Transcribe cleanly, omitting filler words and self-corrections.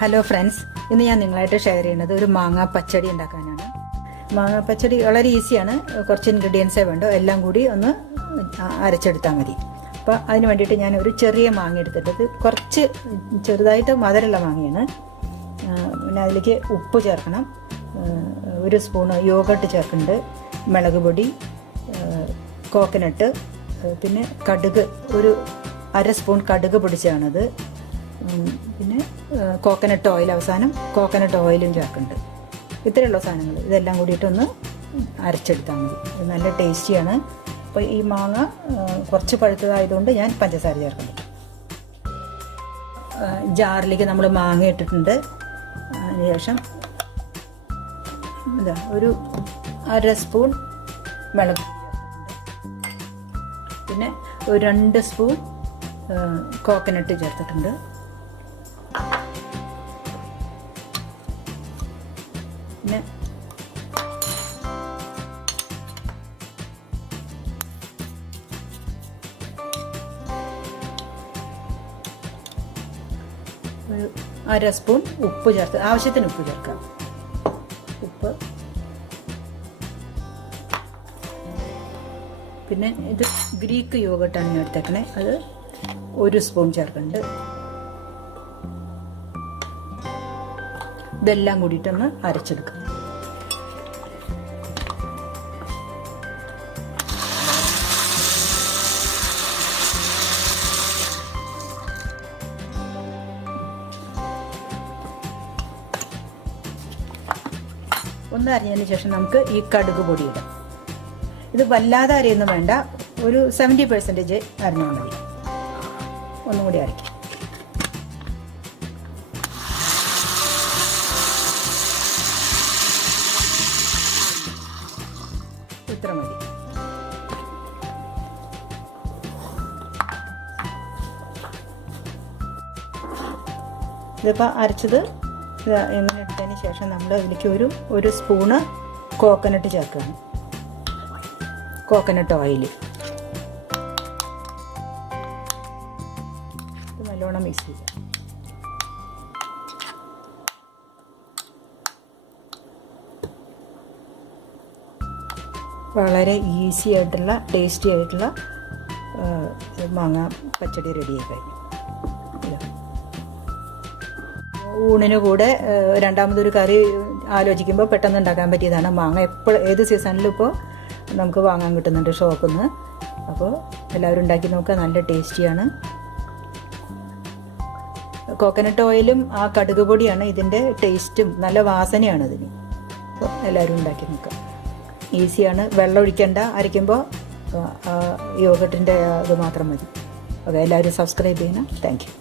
Hello friends, ഇന്ന് ഞാൻ നിങ്ങളായിട്ട് ഷെയർ ചെയ്യുന്നത് ഒരു മാങ്ങ പച്ചടി ഉണ്ടാക്കാനാണ്. മാങ്ങ പച്ചടി വളരെ ഈസിയാണ്. കുറച്ച് ഇൻഗ്രീഡിയൻസേ വേണ്ടൂ. എല്ലാം കൂടി ഒന്ന് അരച്ചെടുത്താൽ മതി. അപ്പോൾ അതിന് വേണ്ടിയിട്ട് ഞാൻ ഒരു ചെറിയ മാങ്ങ എടുത്തിട്ടത് കുറച്ച് ചെറുതായിട്ട് മധുരമുള്ള മാങ്ങയാണ്. പിന്നെ അതിലേക്ക് ഉപ്പ് ചേർക്കണം, ഒരു സ്പൂണ് യോഗട്ട് ചേർക്കുന്നുണ്ട്, മുളക് പൊടി, കോക്കനട്ട്, പിന്നെ കടുക്, ഒരു അര സ്പൂൺ കടുക് പൊടിച്ചാണത്, പിന്നെ കോക്കനട്ട് ഓയിൽ, അവസാനം കോക്കനട്ട് ഓയിലും ചേർക്കുന്നുണ്ട്. ഇത്രയുള്ള സാധനങ്ങൾ ഇതെല്ലാം കൂടിയിട്ടൊന്ന് അരച്ചെടുത്താൽ മതി. ഇത് നല്ല ടേസ്റ്റിയാണ്. അപ്പോൾ ഈ മാങ്ങ കുറച്ച് പഴുത്തതായതുകൊണ്ട് ഞാൻ പഞ്ചസാര ചേർക്കുന്നു. ജാറിലേക്ക് നമ്മൾ മാങ്ങ ഇട്ടിട്ടുണ്ട്. അതിനുശേഷം ഇതാ ഒരു അര സ്പൂൺ മുളക് ചേർത്തിട്ടുണ്ട്, പിന്നെ ഒരു 2 സ്പൂൺ കോക്കനട്ട് ചേർത്തിട്ടുണ്ട്, പിന്നെ ഒരു അര സ്പൂൺ ഉപ്പ് ചേർത്ത്, ആവശ്യത്തിന് ഉപ്പ് ചേർക്കാം. ഉപ്പ്, പിന്നെ ഇത് ഗ്രീക്ക് യോഗട്ടാണ് ഞാൻ എടുത്തേക്കണേ, അത് 1 സ്പൂൺ ചേർക്കുന്നുണ്ട്. ഇതെല്ലാം കൂടിയിട്ടൊന്ന് അരച്ചെടുക്കാം. ഒന്ന് അരിഞ്ഞതിന് ശേഷം നമുക്ക് ഈ കടുക് പൊടി ഇടാം. ഇത് വല്ലാതെ അരിയൊന്നും വേണ്ട, ഒരു 70% അരിഞ്ഞാൽ മതി. ഒന്നും കൂടി അരയ്ക്കാം. ഇത്ര മതി. ഇതിപ്പോൾ അരച്ചത് എങ്ങനെ എടുത്തതിന് ശേഷം നമ്മൾ ഇതിലേക്ക് ഒരു സ്പൂണ് കോക്കനട്ട് ചേർക്കുകയാണ്, കോക്കനട്ട് ഓയിൽ. നല്ലോണം മിക്സ് ചെയ്യുക. വളരെ ഈസി ആയിട്ടുള്ള ടേസ്റ്റി ആയിട്ടുള്ള മാങ്ങ പച്ചടി റെഡിയായി കഴിഞ്ഞു. ഊണിന് കൂടെ രണ്ടാമതൊരു കറി ആലോചിക്കുമ്പോൾ പെട്ടെന്ന് ഉണ്ടാക്കാൻ പറ്റിയതാണ്. മാങ്ങ ഏത് സീസണിലും ഇപ്പോൾ നമുക്ക് വാങ്ങാൻ കിട്ടുന്നുണ്ട് ഷോപ്പിൽ നിന്ന്. അപ്പോൾ എല്ലാവരും ഉണ്ടാക്കി നോക്കുക, നല്ല ടേസ്റ്റിയാണ്. കോക്കനട്ട് ഓയിലും ആ കടുക് പൊടിയാണ് ഇതിൻ്റെ ടേസ്റ്റും നല്ല വാസനയാണ് ഇതിന്. അപ്പോൾ എല്ലാവരും ഉണ്ടാക്കി നോക്കുക. ഈസിയാണ്, വെള്ളം ഒഴിക്കേണ്ട. അരയ്ക്കുമ്പോൾ യോഗട്ടിൻ്റെ ഇത് മാത്രം മതി. ഓക്കെ, എല്ലാവരും സബ്സ്ക്രൈബ് ചെയ്യണം. Thank you.